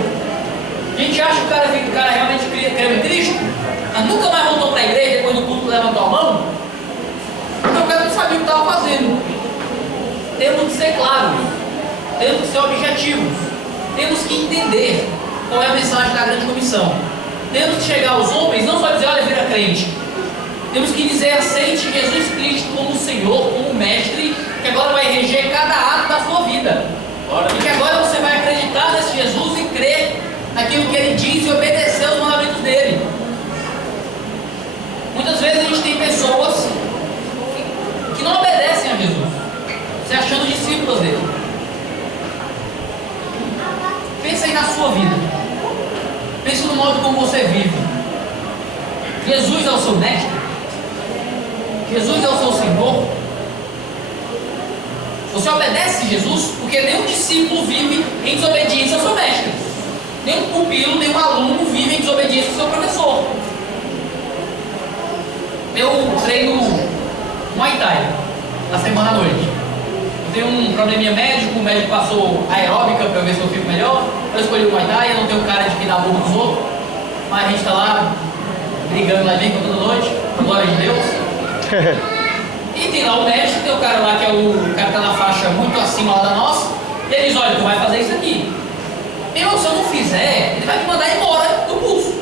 A gente acha que o cara realmente creu em Cristo, mas nunca mais voltou para a igreja depois do culto levantou a mão. Então o cara não sabia o que estava fazendo. Temos que ser claros, temos que ser objetivos, temos que entender qual é a mensagem da grande comissão. Temos que chegar aos homens, não só dizer: olha, vira crente. Temos que dizer: aceite Jesus Cristo como Senhor, como Mestre, que agora vai reger cada ato vida. E que agora você vai acreditar nesse Jesus e crer naquilo que ele diz e obedecer aos mandamentos dele. Muitas vezes a gente tem pessoas que não obedecem a Jesus, se achando discípulos dele. Pensa aí na sua vida. Pensa no modo como você vive. Jesus é o seu mestre? Jesus é o seu Senhor? Você obedece a Jesus? Porque nenhum discípulo vive em desobediência ao seu mestre. Nenhum pupilo, nenhum aluno vive em desobediência ao seu professor. Eu treino Muay Thai na semana à noite. Eu tenho um probleminha médico, o médico passou aeróbica para ver se eu fico melhor. Eu escolhi o Muay Thai, eu não tenho cara de que dá burro nos outros, mas a gente está lá brigando lá dentro toda noite, com a glória de Deus. E tem lá o mestre, tem o cara lá que é o cara que está na faixa muito acima lá da nossa, e ele diz: olha, tu vai fazer isso aqui. Meu irmão, se eu não fizer, ele vai me mandar embora do curso.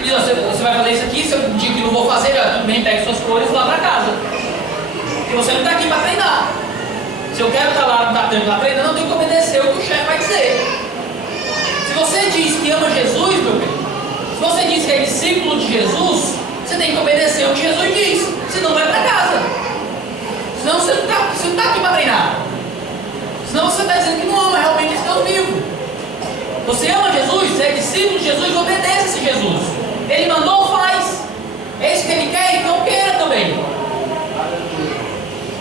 Ele diz: você vai fazer isso aqui, se eu digo que não vou fazer, já, tudo bem, pega suas flores lá para casa. Porque você não está aqui para treinar. Se eu quero estar lá no tatame lá treinando, eu tenho que obedecer o que o chefe vai dizer. Se você diz que ama Jesus, meu bem, se você diz que é discípulo de Jesus, você tem que obedecer o que Jesus diz, senão vai para casa. Senão você não está aqui para treinar. Senão você está dizendo que não ama realmente esse Deus vivo. Você ama Jesus, você é discípulo de Jesus, obedece a Jesus. Ele mandou, faz. É isso que ele quer, então queira também.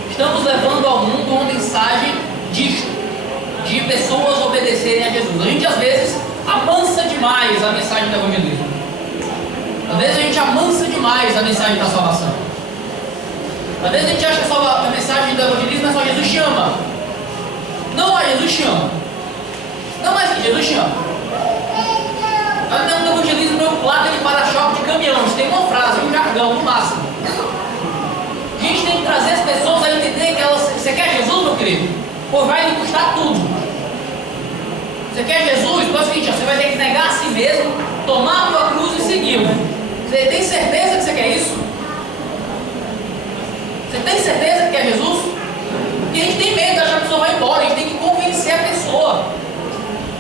Estamos levando ao mundo uma mensagem de pessoas obedecerem a Jesus. A gente às vezes amansa demais a mensagem do evangelismo. Às vezes a gente amansa demais a mensagem da salvação. Às vezes a gente acha que a mensagem do evangelismo é só Jesus te ama. Não é Jesus te ama. Não é que Jesus te ama. No evangelismo meu placa de para-choque de caminhão. A gente tem uma frase, um jargão no máximo. A gente tem que trazer as pessoas a entender que você quer Jesus, meu querido? Pô, vai lhe custar tudo. Você quer Jesus? Então é o seguinte, você vai ter que negar a si mesmo, tomar a tua cruz e segui-lo. Você tem certeza que você quer isso? Você tem certeza que quer Jesus? Porque a gente tem medo de achar que a pessoa vai embora, a gente tem que convencer a pessoa.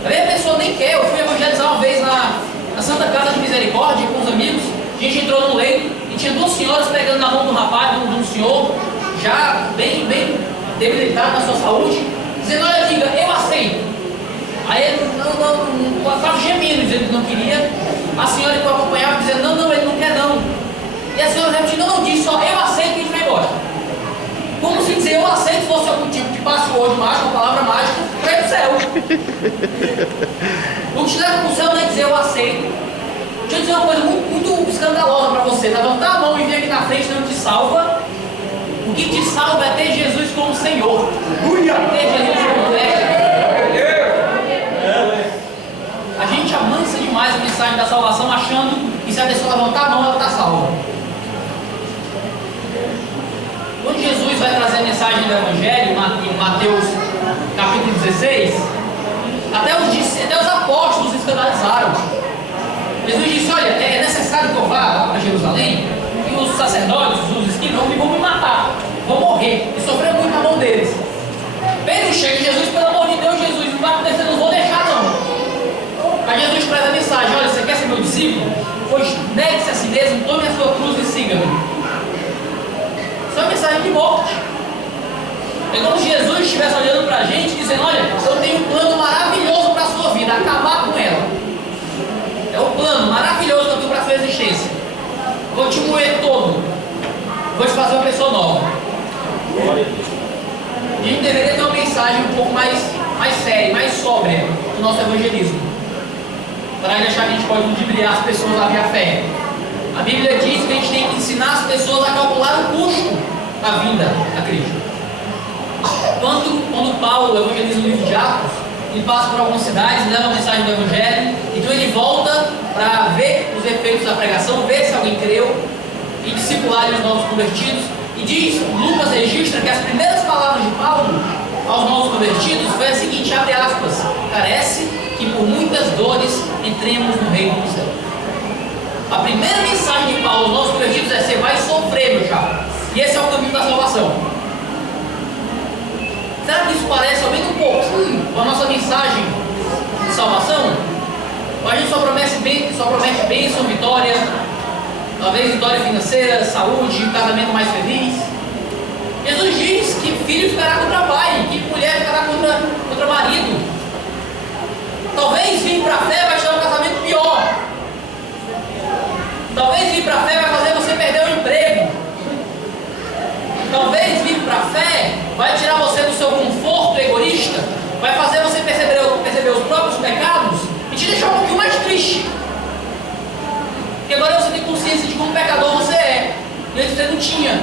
Às vezes a pessoa nem quer. Eu fui evangelizar uma vez na Santa Casa de Misericórdia com os amigos. A gente entrou no leito e tinha duas senhoras pegando na mão do rapaz, de um senhor, já bem debilitado na sua saúde, dizendo: olha, diga, eu aceito. Aí ele estava gemendo, dizendo que não queria. A senhora que eu acompanhava dizendo: não, ele não quer não. E a senhora repetindo: não, disse só, eu aceito, que a gente vai embora. Como se dizer eu aceito fosse algum tipo de password mágico, uma palavra mágica para ir para o céu. O que te leva para o céu não é dizer eu aceito. Deixa eu dizer uma coisa muito escandalosa para você: levantar a mão e vir aqui na frente não te salva. O que te salva é ter Jesus como Senhor, ter Jesus como mestre. A gente amansa demais a mensagem da salvação, achando que se a pessoa levantar a mão ela está salva. Quando Jesus vai trazer a mensagem do Evangelho em Mateus capítulo 16, até os apóstolos se escandalizaram. Jesus disse: olha, é necessário que eu vá a Jerusalém, e os sacerdotes, os escribas, vão me matar, vão morrer, e sofrer muito na mão deles. Pedro chega e Jesus: pelo amor de Deus, Jesus, não vai acontecer, não vou deixar não. Aí Jesus traz a mensagem: olha, você quer ser meu discípulo? Pois negue-se a si mesmo, tome a sua cruz e siga-me. Isso é uma mensagem de morte. É como se Jesus estivesse olhando para a gente dizendo: olha, eu tenho um plano maravilhoso para a sua vida, acabar com ela. É o plano maravilhoso que eu tenho para a sua existência. Vou te moer todo. Vou te fazer uma pessoa nova. A gente deveria ter uma mensagem um pouco mais séria, mais sóbria no nosso evangelismo, para deixar que a gente pode ludibriar as pessoas a vir à fé. A Bíblia diz que a gente tem que ensinar as pessoas a calcular o custo da vinda a Cristo. Quando Paulo evangeliza no livro de Atos, ele passa por algumas cidades, leva a mensagem do Evangelho, então ele volta para ver os efeitos da pregação, ver se alguém creu, e discipular os novos convertidos. E diz, Lucas registra que as primeiras palavras de Paulo aos novos convertidos foi a seguinte, abre aspas: parece que por muitas dores entremos no reino do céu. A primeira mensagem de Paulo aos novos convertidos é: você vai sofrer, meu chapa. E esse é o caminho da salvação. Será que isso parece ao menos um pouquinho com a nossa mensagem de salvação? Ou a gente só promete bênção, vitória, talvez vitória financeira, saúde, um casamento mais feliz? Jesus diz que filho ficará contra pai, que mulher ficará contra marido. Talvez vir para a fé vai te dar um casamento pior. Talvez vir para a fé vai fazer você perder o emprego. Talvez vir para a fé vai tirar você do seu conforto egoísta, vai fazer você perceber os próprios pecados e te deixar um pouquinho mais triste. Porque agora você tem consciência de como pecador você é, e antes você não tinha.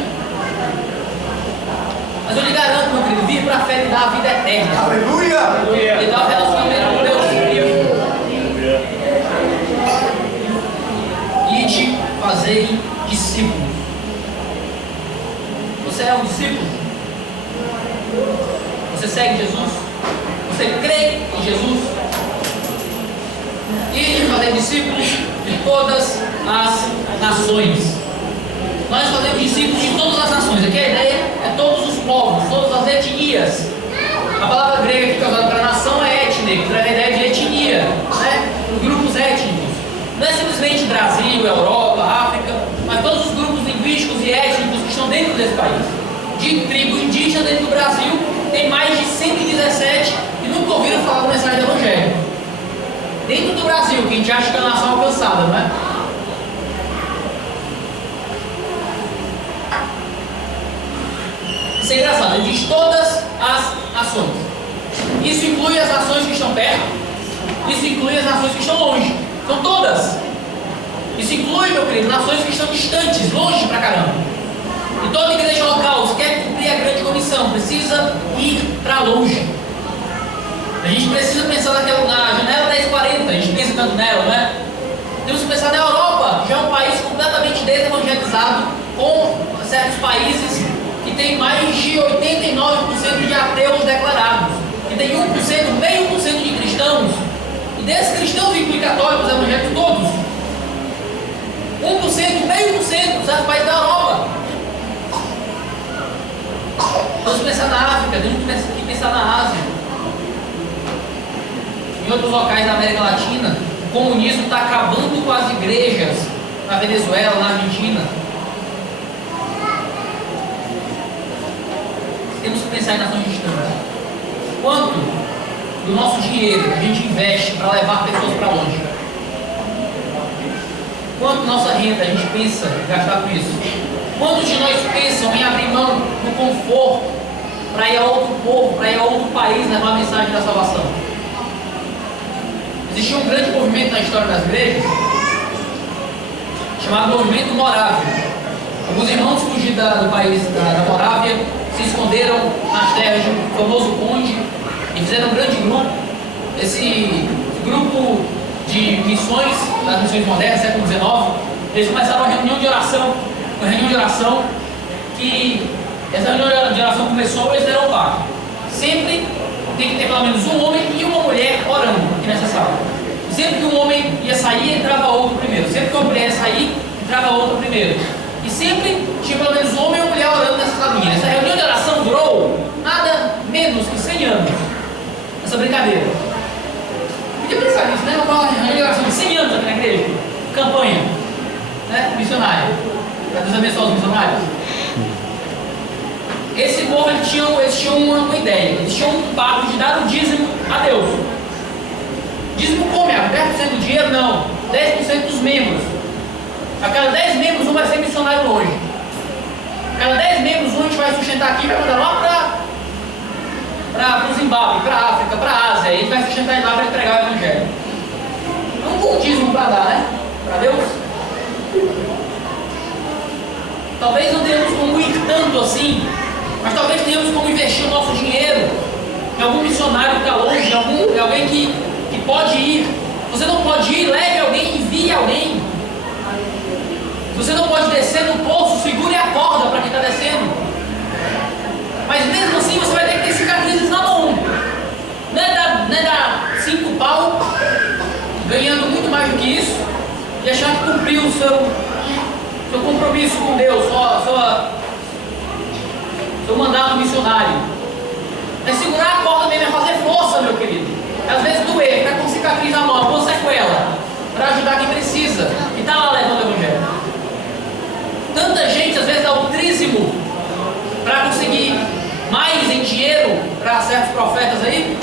Mas eu lhe garanto, meu querido, vir para a fé lhe dá a vida eterna. Aleluia! Lhe dá o relacionamento com Deus vivo. Ide fazei discípulos. Você é um discípulo? Você segue Jesus? Você crê em Jesus? Ide fazer discípulos de todas as nações. Nós fazemos discípulos de todas as nações. Aqui a ideia é todos os povos, todas as etnias. A palavra grega que é usada para nação é étnico, traz a ideia de etnia, né? Grupos étnicos. Não é simplesmente Brasil, Europa, África, mas todos os grupos linguísticos e étnicos que estão dentro desse país. De tribo indígena dentro do Brasil, tem mais de 117 que nunca ouviram falar da mensagem do Evangelho. Dentro do Brasil, que a gente acha que é a nação alcançada, não é? Isso é engraçado, ele diz todas as nações. Isso inclui as nações que estão perto, isso inclui as nações que estão longe. São todas. Isso inclui, meu querido, nações que estão distantes, longe pra caramba. E toda igreja local, se quer cumprir a grande comissão, precisa ir para longe. A gente precisa pensar na janela 1040, a gente pensa tanto nela, não é? Temos que pensar na Europa, já é um país completamente desevangelizado, com certos países que tem mais de 89% de ateus declarados, que tem 1%, meio por cento de cristãos. E desses cristãos inclui católicos, evangélicos todos. 1%, meio por cento, certos países da Europa. Temos que pensar na África, temos que pensar na Ásia. Em outros locais da América Latina, o comunismo está acabando com as igrejas na Venezuela, na Argentina. Temos que pensar em nações distantes. Quanto do nosso dinheiro a gente investe para levar pessoas para longe? Quanto nossa renda a gente pensa em gastar com isso? Quantos de nós pensam em abrir mão do conforto para ir a outro povo, para ir a outro país levar a mensagem da salvação? Existia um grande movimento na história das igrejas chamado Movimento Morávia. Alguns irmãos fugiram do país da Morávia, se esconderam nas terras do famoso Conde e fizeram um grande grupo. Esse grupo de missões, das missões modernas, século XIX, eles começaram uma reunião de oração, que essa reunião de oração começou, eles deram um pacto. Sempre tem que ter pelo menos um homem e uma mulher orando aqui nessa sala. Sempre que um homem ia sair, entrava outro primeiro. Sempre que uma mulher ia sair, entrava outro primeiro. E sempre tinha pelo menos um homem e uma mulher orando nessa salinha. Essa reunião de oração durou nada menos que 100 anos. Essa brincadeira. Podia pensar nisso, né? Uma reunião de oração de 100 anos aqui na igreja. Campanha, né? Missionária. Para Deus abençoar os missionários. Esse povo, eles tinham uma ideia. Eles tinham um pacto de dar o dízimo a Deus. Dízimo como? 10% do dinheiro? Não. 10% dos membros. A cada 10 membros, um vai ser missionário longe. A cada 10 membros, um a gente vai sustentar aqui e vai mandar lá para o Zimbábue, para a África, para a Ásia. E a gente vai sustentar ele lá para pregar o Evangelho. É um bom dízimo para dar, né? Para Deus. Talvez não tenhamos como ir tanto assim, mas talvez tenhamos como investir o nosso dinheiro em algum missionário que está longe, em alguém que pode ir. Você não pode ir, leve alguém, envie alguém. Você não pode descer no poço, segure a corda para quem está descendo. Mas mesmo assim você vai ter que ter cicatrizes na mão. Não é dar 5 pau, ganhando muito mais do que isso, e achar que cumpriu o seu compromisso com Deus, seu mandato missionário. É segurar a corda mesmo, é fazer força, meu querido. Às vezes doer, ficar com cicatriz na mão, alguma sequela, para ajudar quem precisa. E está lá levando o Evangelho. Tanta gente, às vezes, dá o trízimo para conseguir mais em dinheiro para certos profetas aí,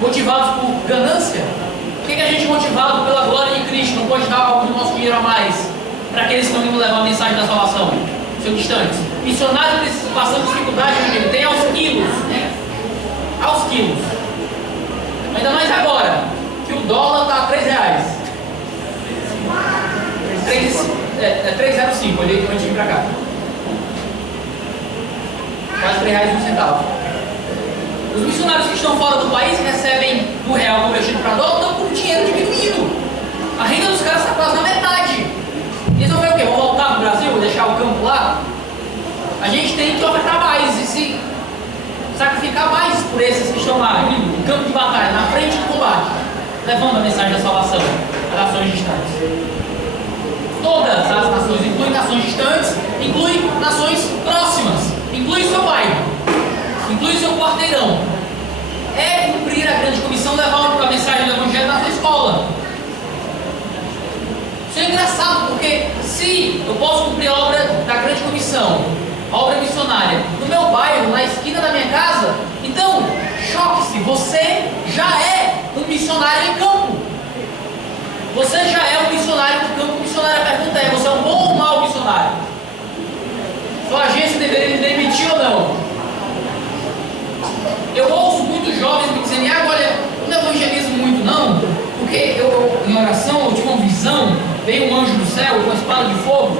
motivados por ganância. Por que a gente, motivado pela glória de Cristo, não pode dar algo do nosso dinheiro a mais para aqueles que estão indo levar a mensagem da salvação? São distantes. Missionários passando dificuldade, meu amigo, tem aos quilos. Aos quilos. Ainda mais agora, que o dólar está a R$3. 3,05, olhei antes de vir para cá. Quase R$3,01. Os missionários que estão fora do país recebem do real convertido para dólar, estão com o dinheiro diminuindo. A renda dos caras está quase na metade. E eles vão ver o quê? Vão voltar para o Brasil, deixar o campo lá? A gente tem que ofertar mais e se sacrificar mais por esses que estão lá, no campo de batalha, na frente do combate, levando a mensagem da salvação a nações distantes. Todas as nações, inclui nações distantes, inclui nações próximas, inclui seu bairro, inclui seu quarteirão. É cumprir a grande comissão, levando a mensagem do Evangelho na sua escola. Isso é engraçado, porque se eu posso cumprir a obra da grande comissão, a obra missionária, no meu bairro, na esquina da minha casa, então, choque-se, você já é um missionário em campo. Você já é um missionário no campo missionário. A pergunta é, você é um bom ou um mau missionário? Sua agência deveria me demitir ou não? Eu ouço muitos jovens me dizendo, olha, eu não evangelizo muito não, porque em oração eu tive uma visão, veio um anjo do céu com uma espada de fogo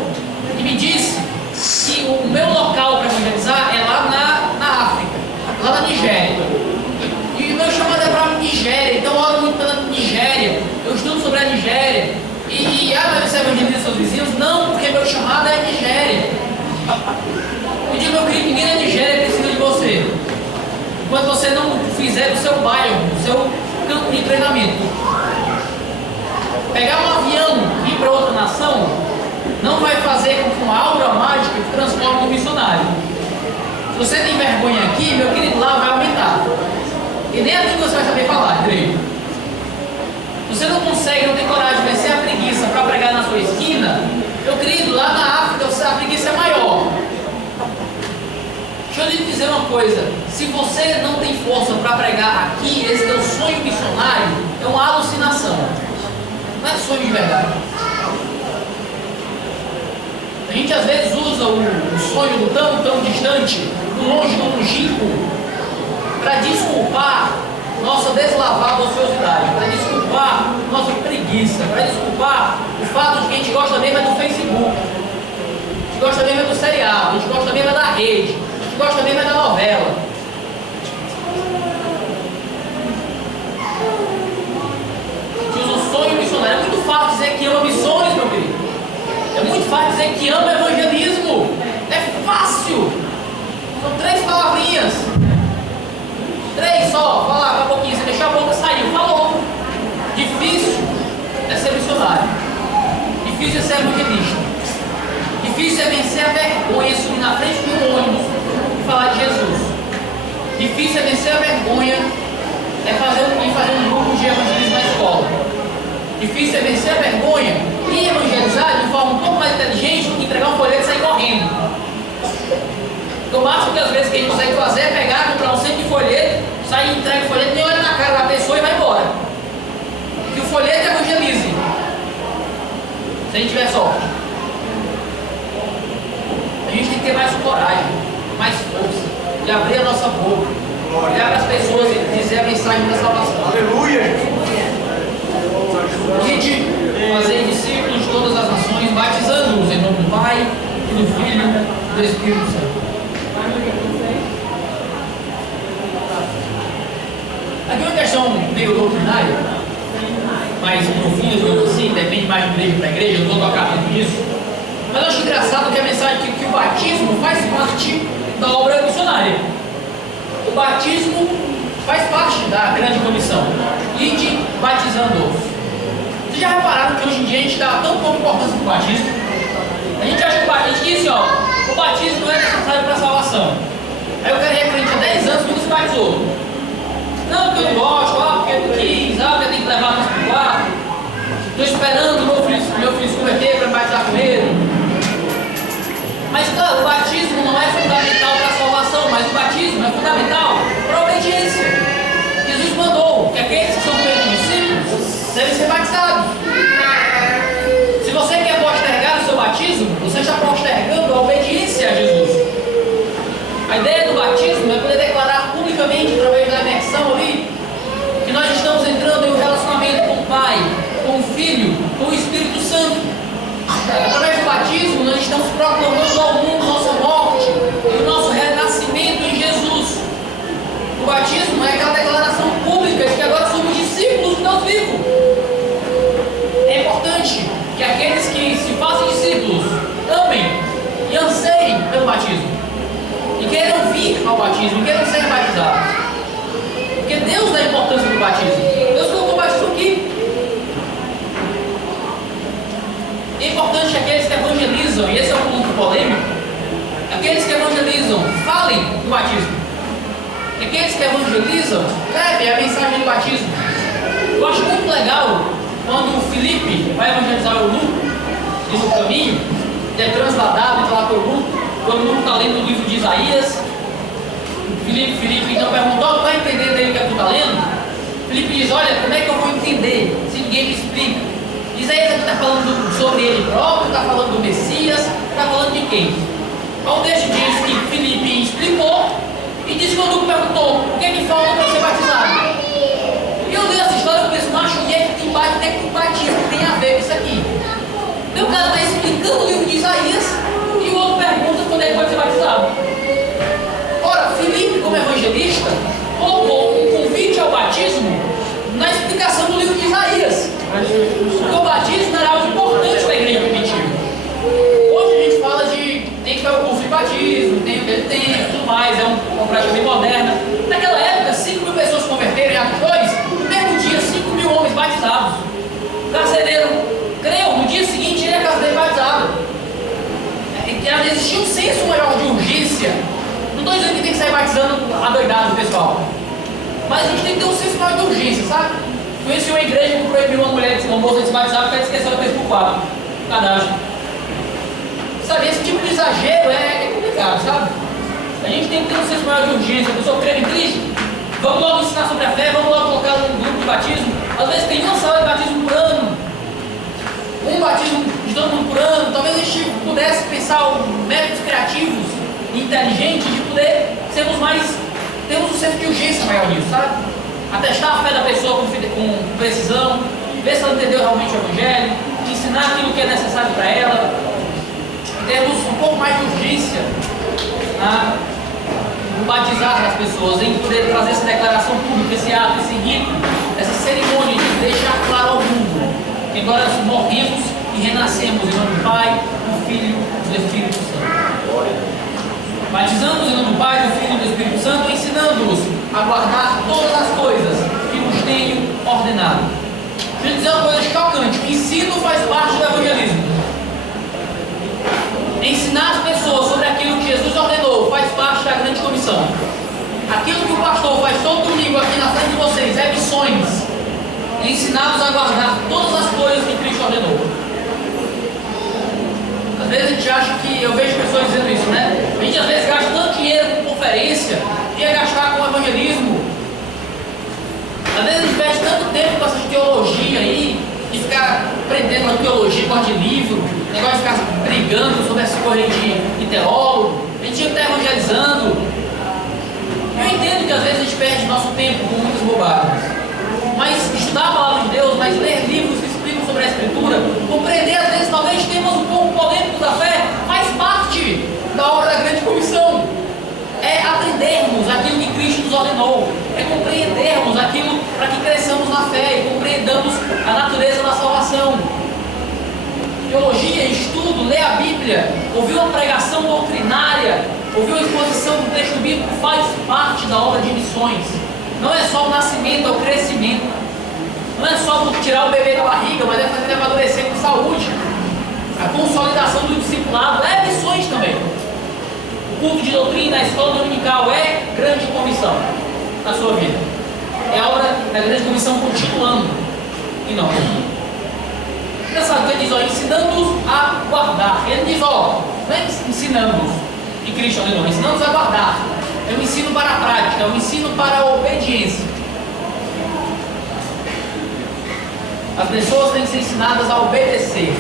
e me disse que o meu local para evangelizar é lá na África, lá na Nigéria. E o meu chamado é para a Nigéria, então eu oro muito pela Nigéria, eu estudo sobre a Nigéria. Mas você evangeliza seus vizinhos? Não, porque meu chamado é a Nigéria. Eu digo, meu querido, ninguém na Nigéria precisa de você. Enquanto você não fizer o seu bairro, o seu campo de treinamento. Pegar um avião e ir para outra nação não vai fazer com que uma aura mágica te transforme num missionário. Se você tem vergonha aqui, meu querido, lá vai aumentar. E nem a língua você vai saber falar direito. Se você não consegue, não tem coragem de vencer a preguiça para pregar na sua esquina, meu querido, lá na África a preguiça é maior. Deixa eu lhe dizer uma coisa, se você não tem força para pregar aqui, esse teu sonho missionário é uma alucinação, não é sonho de verdade. A gente às vezes usa o sonho do tão distante, do longe do longínquo, para desculpar nossa deslavada ociosidade, para desculpar nossa preguiça, para desculpar o fato de que a gente gosta mesmo é do Facebook, a gente gosta mesmo é do seriado, a gente gosta mesmo é da rede, a gente gosta mesmo é da novela. A gente usa o sonho missionário. É muito fácil dizer que ama missões, meu querido. É muito fácil dizer que ama evangelismo. É fácil. São 3 palavrinhas. 3 só. Falar para pouquinho. Você deixou a boca sair. Falou. Difícil é ser missionário. Difícil é ser evangelista. Difícil é vencer a vergonha, subir na frente de um ônibus e falar de Jesus. Difícil é vencer a vergonha, é fazer um grupo de evangelismo na escola. Difícil é vencer a vergonha e evangelizar de forma um pouco mais inteligente do que entregar um folheto e sair correndo. O máximo que às vezes que a gente consegue fazer é pegar, comprar um centro de folheto, sair, entrega o folheto, nem olha na cara da pessoa e vai embora. Que o folheto evangelize. Se a gente tiver sorte. A gente tem que ter mais coragem, mais força, de abrir a nossa boca, olhar para as pessoas e dizer a mensagem da salvação. Aleluia! Ide fazer discípulos de todas as nações, batizando-os em nome do Pai, e do Filho e do Espírito Santo. Aqui é uma questão meio doutrinária, mais profunda, digamos assim, depende mais de igreja para igreja, eu não vou tocar muito nisso. Mas eu acho engraçado que a mensagem que o batismo faz parte da obra missionária. O batismo faz parte da grande comissão. Ide batizando-os. Vocês já repararam que hoje em dia a gente dá tão pouca importância para o batismo? A gente diz assim, o batismo não é necessário para a salvação. Aí o cara é crente há 10 Não, porque eu não gosto, porque eu não quis, porque eu tenho que levar para o quarto. Estou esperando o meu filho se converter para batizar com ele. Mas claro, o batismo não é fundamental para a salvação, mas o batismo é fundamental para a obediência. Jesus mandou que aqueles que são feitos discípulos devem ser batizados. Se você quer postergar o seu batismo, você está postergando a obediência a Jesus. A ideia do batismo é poder declarar publicamente, através da imersão ali, que nós estamos entrando em um relacionamento com o Pai, com o Filho, com o Espírito Santo. Através do batismo, nós estamos proclamando ao mundo nossa morte e o nosso renascimento em Jesus. O batismo é aquela declaração pública de que agora somos discípulos do Deus vivo. É importante que aqueles que se fazem discípulos amem e anseiem pelo batismo, e queiram vir ao batismo, e queiram ser batizados. Porque Deus dá importância do batismo. Deus colocou o batismo aqui. É importante que aqueles que evangelizam, e esse é um ponto polêmico, aqueles que evangelizam falem do batismo. Aqueles que evangelizam levem a mensagem do batismo. Eu acho muito legal quando o Filipe vai evangelizar o Eunuco, diz o caminho, ele é transladado, está lá com o Eunuco está lendo o livro de Isaías. Filipe então perguntou: tu vai entender dele o que tu está lendo? Filipe diz: olha, como é que eu vou entender se ninguém me explica? Isaías aqui está falando sobre ele próprio, está falando do Messias, está falando de quem? O texto diz que Filipe explicou e disse que o Eunuco perguntou: o que é que falta para ser batizado? E eu li essa história e penso: macho, onde é que o batismo tem a ver com isso aqui? Então o cara está explicando o livro de Isaías e o outro pergunta quando é que pode ser batizado. Ora, Filipe, como evangelista, colocou um convite ao batismo na explicação do livro de Isaías. Porque o batismo era algo importante para a igreja primitiva. Hoje a gente fala de tem que ter o curso de batismo, tem o tempo e tudo mais, é uma prática bem moderna. Naquela época, 5.000 pessoas se converteram em Atos 2, no mesmo dia 5.000 homens batizados. O carcereiro creu, no dia seguinte ele e a casa dele batizada. Existia um senso maior de urgência. Não estou dizendo que tem que sair batizando adoidado, pessoal, mas a gente tem que ter um senso maior de urgência, sabe? Conheci uma igreja que proibiu uma mulher, uma moça de se batizar porque ela esqueceu o texto por quadro, cadastro. Sabe, esse tipo de exagero é complicado, sabe? A gente tem que ter um senso maior de urgência. A pessoa crê em Cristo, vamos logo ensinar sobre a fé, vamos logo colocar no grupo de batismo. Às vezes tem uma sala de batismo por ano, um batismo de todo mundo por ano. Talvez a gente pudesse pensar métodos criativos e inteligentes de poder termos um senso de urgência maior nisso, sabe? Atestar a fé da pessoa com precisão, ver se ela entendeu realmente o Evangelho, ensinar aquilo que é necessário para ela, termos um pouco mais de urgência no batizar as pessoas, em poder trazer essa declaração pública, esse ato, esse rito, essa cerimônia de deixar claro ao mundo que agora nós morremos e renascemos em nome do Pai, do Filho e do Espírito Santo. Batizando-os em nome do Pai, do Filho e do Espírito Santo, ensinando-os a guardar todas as coisas que nos tenho ordenado. Deixa eu dizer uma coisa chocante: o ensino faz parte do evangelismo. Ensinar as pessoas sobre aquilo que Jesus ordenou faz parte da grande comissão. Aquilo que o pastor faz todo domingo aqui na frente de vocês é missões. Ensiná-los a guardar todas as coisas que Cristo ordenou. Às vezes a gente acha que, eu vejo pessoas dizendo isso, né? A gente às vezes gasta tanto dinheiro com conferência, ia gastar com evangelismo. Às vezes a gente investe tanto tempo com essa teologia aí, de ficar aprendendo a teologia, gosta de livro, negócio de ficar brigando sobre essa coisa de teólogo. A gente tinha que estar evangelizando. Eu entendo que às vezes a gente perde nosso tempo com muitas bobagens, mas estudar a palavra de Deus, mas ler livros que explicam sobre a Escritura, compreender às vezes talvez temas um pouco polêmicos da fé, faz parte da obra da grande comissão. É aprendermos aquilo que Cristo nos ordenou, é compreendermos aquilo para que cresçamos na fé e compreendamos a natureza da salvação. Teologia, estudo, ler a Bíblia, ouvir uma pregação doutrinária, ouvir uma exposição do texto bíblico faz parte da obra de missões. Não é só o nascimento, é o crescimento. Não é só tirar o bebê da barriga, mas é fazer ele amadurecer com saúde. A consolidação do discipulado é missões também. O culto de doutrina, a escola dominical é grande comissão na sua vida. é a obra da grande comissão continuando em nós. Engraçado que ele diz, ó, ensinando-os a guardar. Ele diz, ó, não é ensinando-os, que Cristo ordenou, ensinando-os a guardar. É um ensino para a prática, é um ensino para a obediência. As pessoas têm que ser ensinadas a obedecer.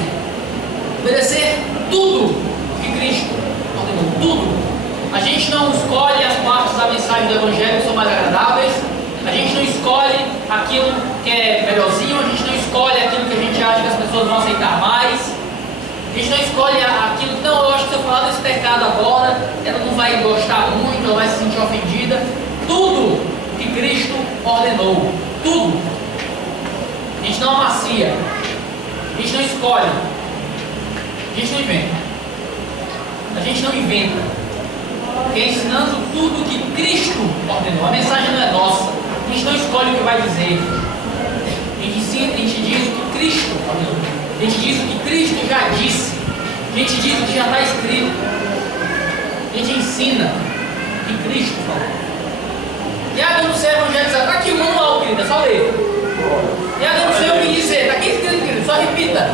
Obedecer tudo que Cristo ordenou, tudo. A gente não escolhe as partes da mensagem do Evangelho que são mais agradáveis. A gente não escolhe aquilo que é melhorzinho. A gente não escolhe aquilo que a gente acha que as pessoas vão aceitar mais. A gente não escolhe aquilo que, não, eu acho que se eu falar desse pecado agora, ela não vai gostar muito, ela vai se sentir ofendida. Tudo que Cristo ordenou, tudo. A gente não amacia, a gente não escolhe, a gente não inventa. A gente não inventa. Porque é ensinando tudo que Cristo ordenou. A mensagem não é nossa. A gente não escolhe o que vai dizer. A gente ensina, a gente diz o que Cristo ordenou. A gente diz o que Cristo já disse. A gente diz o que já está escrito. A gente ensina o que Cristo falou. E eu não sei evangelizar. Está aqui o manual, querida, é só ler. E eu não sei o que dizer. Está aqui escrito, querido, só repita.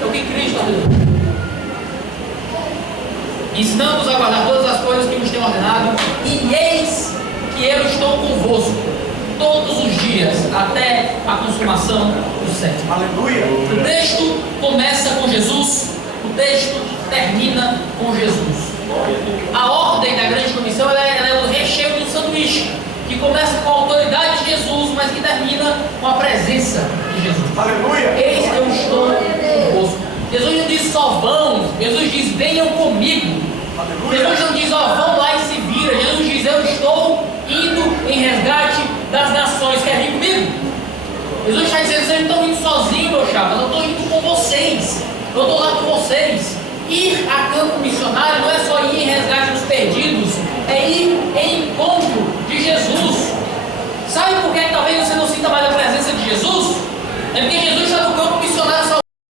É o que Cristo ordenou. Ensinando-os a guardar todas as coisas que nos tem ordenado, e eis que eu estou convosco todos os dias, até a consumação do século. Aleluia. O texto começa com Jesus, o texto termina com Jesus. A ordem da grande comissão ela é o recheio do sanduíche, que começa com a autoridade de Jesus, mas que termina com a presença de Jesus. Aleluia. Eis que eu estou convosco. Jesus não diz só vão, Jesus diz venham comigo. Aleluia. Jesus não diz, ó, vão lá e se vira. Jesus diz, eu estou indo em resgate das nações. Quer vir comigo? Jesus está dizendo, vocês não estão indo sozinhos, meu chapa, eu estou indo com vocês. Eu estou lá com vocês. Ir a campo missionário não é só ir em resgate dos perdidos, é ir em encontro